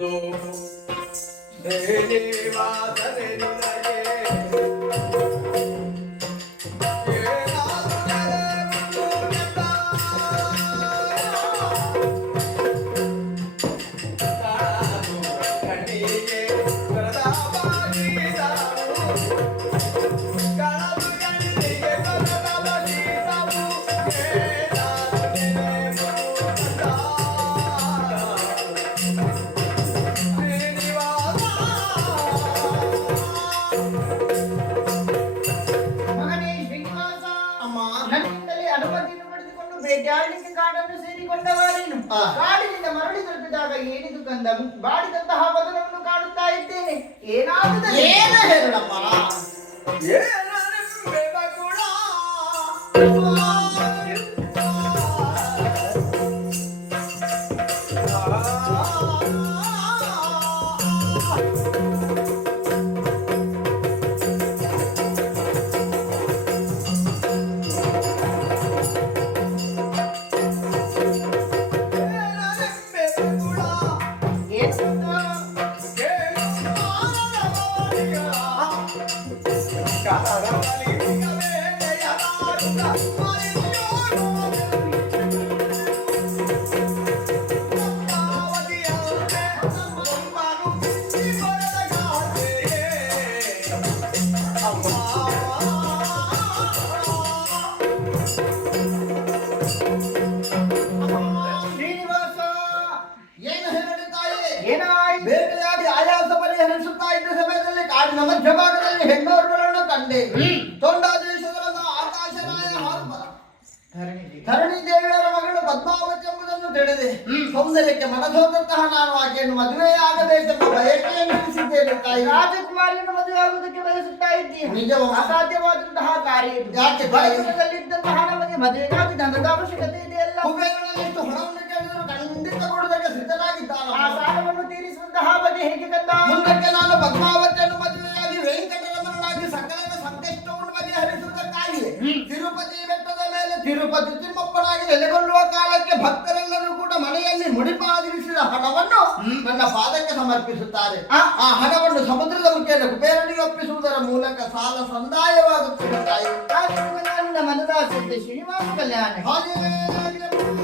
ದೇವಾ ಬೇಟೆಯಾಡಲಿಕ್ಕೆ ಕಾಡನ್ನು ಸೇರಿಕೊಂಡವರೇನು. ಕಾಡಿನಿಂದ ಮರಳಿ ತಲುಪಿದಾಗ ಏನಿದು ಕಂದ ಬಾಡಿದಂತಹ ವದನವನ್ನು ಕಾಣುತ್ತಾ ಇದ್ದೇನೆ. ಏನಾಗುತ್ತದೆ? ಏನ ಹೇಳಪ್ಪ? ಏನಾಯ್ತು ಬೇಟೆಯಾಡಿ ಆಯಾಸ ಪರಿಹರಿಸುತ್ತಾ ಇದ್ದ ಸಮಯದಲ್ಲಿ ಕಾಡಿನ ಮಧ್ಯಭಾಗದಲ್ಲಿ ಹೆಣ್ಣೋರ್ಗಳನ್ನು ಕಂಡೆ. ತೊಂಡಾದೇಶದ ಆಕಾಶರಾಯ ಧರಣಿ ದೇವಿಯರ ಮಗಳು ಪದ್ಮಾವತಿ ಎಂಬುದನ್ನು ತಿಳಿದೆ. ಸೌಂದರ್ಯಕ್ಕೆ ಮನಸೋದಂತಹ ನಾನು ಆಕೆಯನ್ನು ಮದುವೆಯಾಗಬೇಕೆಂಬ ಬಯಕೆಯನ್ನು ಇರಿಸಿದ್ದೇನೆ ತಾಯಿ. ರಾಜಕುಮಾರಿಯನ್ನು ಮದುವೆ ಆಗುವುದಕ್ಕೆ ಬಯಸುತ್ತಾ ಇದ್ದೀನಿ ಅಸಾಧ್ಯವಾದಂತಹ ಕಾರ್ಯ ಜಾತಿ ಯಾಕೆ? ಬಡತನದಲ್ಲಿದ್ದಂತಹ ನಮಗೆ ಮದುವೆಗಾಗಿ ಧನದ ಅವಶ್ಯಕತೆ ಇದೆಯಲ್ಲ ಎಷ್ಟು ಹಣವನ್ನು ಕೇಳಿದರೂ ಖಂಡಿತ ಕೊಡುವುದಕ್ಕೆ ಸಿದ್ಧನಾಗಿದ್ದಾನೆ ಆ ಸಾಲವನ್ನು ತೀರಿಸುವಂತಹ ಬಗೆ ಹೇಗೆ ಕಂದ ಮುಂದಕ್ಕೆ ನಾನು ಪದ್ಮಾವತಿಯನ್ನು ತಿರುಪತಿ ಬೆಟ್ಟದ ಮೇಲೆ ತಿರುಪತಿ ತಿಮ್ಮಪ್ಪನಾಗಿ ನೆಲೆಗೊಳ್ಳುವ ಕಾಲಕ್ಕೆ ಭಕ್ತರೆಲ್ಲರೂ ಕೂಡ ಮನೆಯಲ್ಲಿ ಮುಡಿಪಾದಿರಿಸಿದ ಹಣವನ್ನು ನನ್ನ ಪಾದಕ್ಕೆ ಸಮರ್ಪಿಸುತ್ತಾರೆ. ಆ. ಹಣವನ್ನು ಸಮುದ್ರದ ಮುಖೇನ ಕುಬೇರನಿಗೆ ಒಪ್ಪಿಸುವುದರ ಮೂಲಕ ಸಾಲ ಸಂದಾಯವಾಗುತ್ತದೆ. ತಾಯಿ ಮನದಾಸೆ ಶ್ರೀನಿವಾಸ ಕಲ್ಯಾಣ.